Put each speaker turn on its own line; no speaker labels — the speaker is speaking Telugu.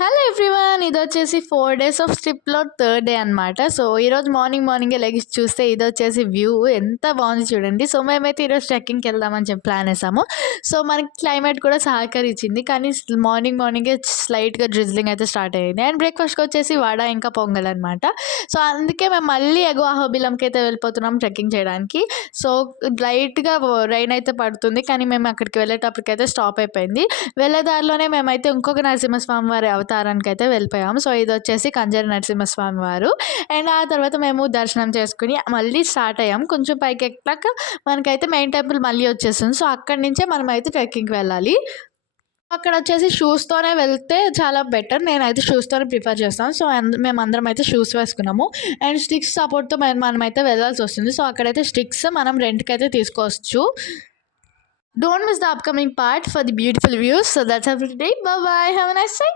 హలో ఎవ్రీవన్ ఇది వచ్చేసి ఫోర్ డేస్ ఆఫ్ ట్రిప్లో థర్డ్ డే అనమాట సో ఈరోజు మార్నింగ్ మార్నింగే లెగ్స్ చూస్తే ఇది వచ్చేసి వ్యూ ఎంత బాగుంది చూడండి. సో మేమైతే ఈరోజు ట్రెక్కింగ్కి వెళ్దామని చెప్పి ప్లాన్ వేసాము సో మనకి క్లైమేట్ కూడా సహకరించింది. కానీ మార్నింగ్ మార్నింగే స్లైట్గా డ్రిజ్లింగ్ అయితే స్టార్ట్ అయ్యింది అండ్ బ్రేక్ఫాస్ట్కి వచ్చేసి వడ ఇంకా పొంగల్ అనమాట సో అందుకే మేము మళ్ళీ ఎగువ అహోబిలంకి అయితే వెళ్ళిపోతున్నాం ట్రెక్కింగ్ చేయడానికి. సో లైట్గా రైన్ అయితే పడుతుంది. కానీ మేము అక్కడికి వెళ్ళేటప్పటికైతే స్టాప్ అయిపోయింది. వెళ్ళే దారిలోనే మేమైతే ఇంకొక నరసింహస్వామి వారి అవతారానికి అయితే వెళ్ళిపోయాము. సో ఇది వచ్చేసి కంజర నరసింహస్వామి వారు. అండ్ ఆ తర్వాత మేము దర్శనం చేసుకుని మళ్ళీ స్టార్ట్ అయ్యాం కొంచెం పైకి ఎక్కాక మనకైతే మెయిన్ టెంపుల్ మళ్ళీ వచ్చేస్తుంది. సో అక్కడి నుంచే మనం అయితే ట్రెక్కింగ్కి వెళ్ళాలి. అక్కడ వచ్చేసి షూస్తోనే వెళ్తే చాలా బెటర్. నేనైతే షూస్తోనే ప్రిఫర్ చేస్తాను. సో మేము అందరం అయితే షూస్ వేసుకున్నాము. అండ్ స్టిక్స్ సపోర్ట్తో మనం అయితే వెళ్ళాల్సి వస్తుంది. సో అక్కడైతే స్టిక్స్ మనం రెంట్కి అయితే తీసుకోవచ్చు. Don't miss the upcoming part for the beautiful views. So that's every day bye. Have a nice day.